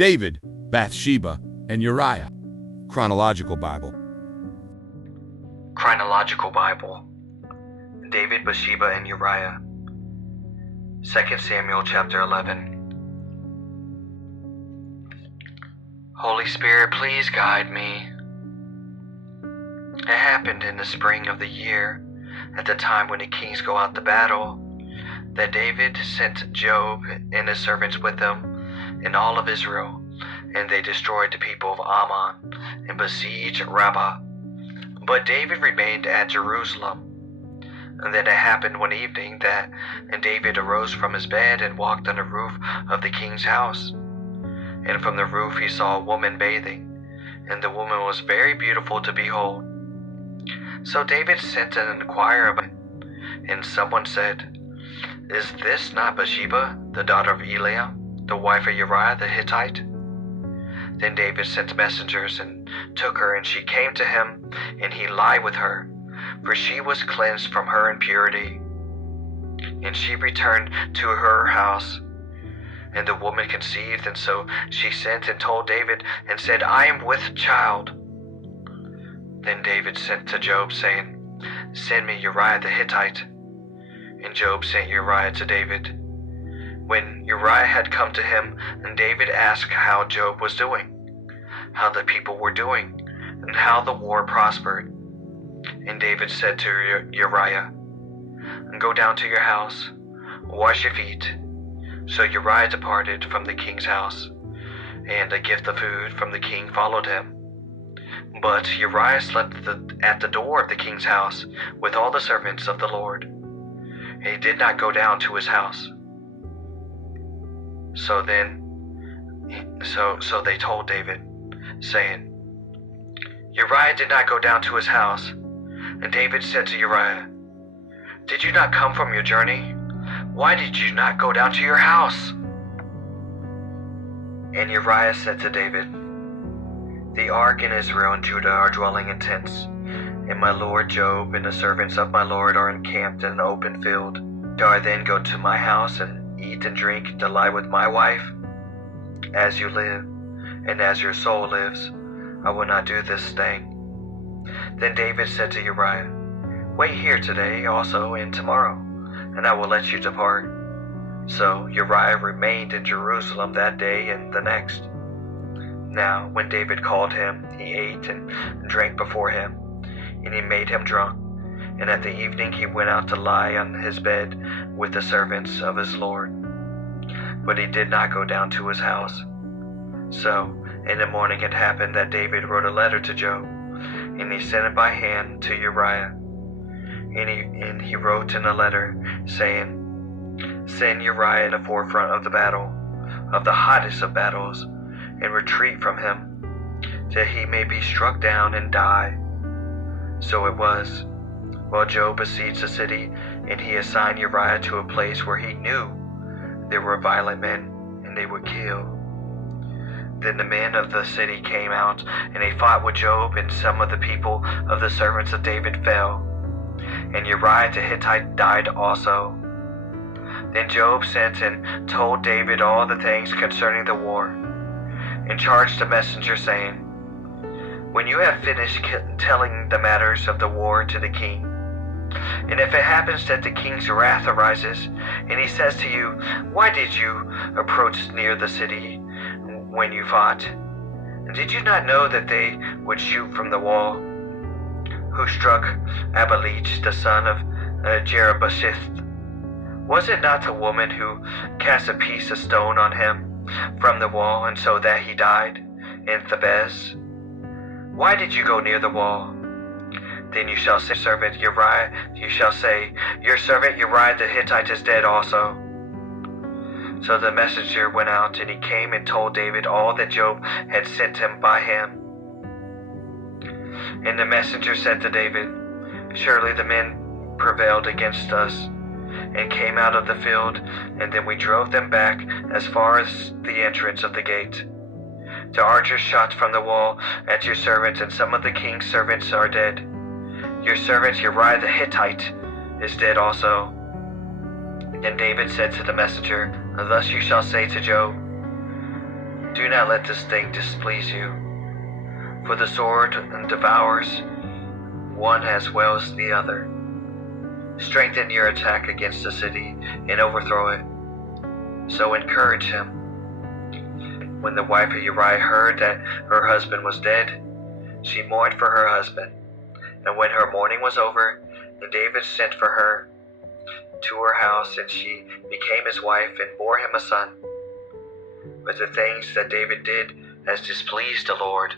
David, Bathsheba, and Uriah. Chronological Bible. Chronological Bible. David, Bathsheba, and Uriah. 2 Samuel chapter 11. Holy Spirit, please guide me. It happened in the spring of the year, at the time when the kings go out to battle, that David sent Joab and his servants with him and all of Israel, and they destroyed the people of Ammon and besieged Rabbah. But David remained at Jerusalem. And then it happened one evening that David arose from his bed and walked on the roof of the king's house. And from the roof he saw a woman bathing, and the woman was very beautiful to behold. So David sent and inquired about it, and someone said, "Is this not Bathsheba, the daughter of Eliam, the wife of Uriah the Hittite?" Then David sent messengers and took her, and she came to him, and he lied with her, for she was cleansed from her impurity. And she returned to her house, and the woman conceived, and so she sent and told David and said, "I am with child." Then David sent to Joab, saying, "Send me Uriah the Hittite." And Joab sent Uriah to David. When Uriah had come to him, and David asked how Joab was doing, how the people were doing, and how the war prospered. And David said to Uriah, "Go down to your house, wash your feet." So Uriah departed from the king's house, and a gift of food from the king followed him. But Uriah slept at the door of the king's house with all the servants of the Lord. He did not go down to his house. So they told David, saying, "Uriah did not go down to his house." And David said to Uriah, "Did you not come from your journey? Why did you not go down to your house?" And Uriah said to David, "The ark and Israel and Judah are dwelling in tents, and my lord Joab and the servants of my lord are encamped in an open field. Do I then go to my house and eat and drink to lie with my wife? As you live, and as your soul lives, I will not do this thing." Then David said to Uriah, "Wait here today also and tomorrow, and I will let you depart." So Uriah remained in Jerusalem that day and the next. Now when David called him, he ate and drank before him, and he made him drunk. And at the evening he went out to lie on his bed with the servants of his lord. But he did not go down to his house. So in the morning it happened that David wrote a letter to Joab, and he sent it by hand to Uriah. And he wrote in a letter, saying, "Send Uriah in the forefront of the battle, of the hottest of battles, and retreat from him, that he may be struck down and die." So it was, while Joab besieged the city, and he assigned Uriah to a place where he knew there were violent men, and they would kill. Then the men of the city came out, and they fought with Joab, and some of the people of the servants of David fell, and Uriah the Hittite died also. Then Joab sent and told David all the things concerning the war, and charged the messenger, saying, "When you have finished telling the matters of the war to the king, and if it happens that the king's wrath arises, and he says to you, 'Why did you approach near the city when you fought? Did you not know that they would shoot from the wall? Who struck Abimelech, the son of Jerubbesheth? Was it not a woman who cast a piece of stone on him from the wall, and so that he died in Thebez? Why did you go near the wall?' Then you shall say, Your servant Uriah the Hittite is dead also." So the messenger went out, and he came and told David all that Joab had sent him by hand. And the messenger said to David, "Surely the men prevailed against us, and came out of the field, and then we drove them back as far as the entrance of the gate. The archers shot from the wall at your servants, and some of the king's servants are dead. Your servant Uriah the Hittite is dead also." Then David said to the messenger, "Thus you shall say to Joab, Do not let this thing displease you, for the sword devours one as well as the other. Strengthen your attack against the city and overthrow it. So encourage him." When the wife of Uriah heard that her husband was dead, she mourned for her husband. And when her mourning was over, David sent for her to her house, and she became his wife and bore him a son. But the things that David did has displeased the Lord,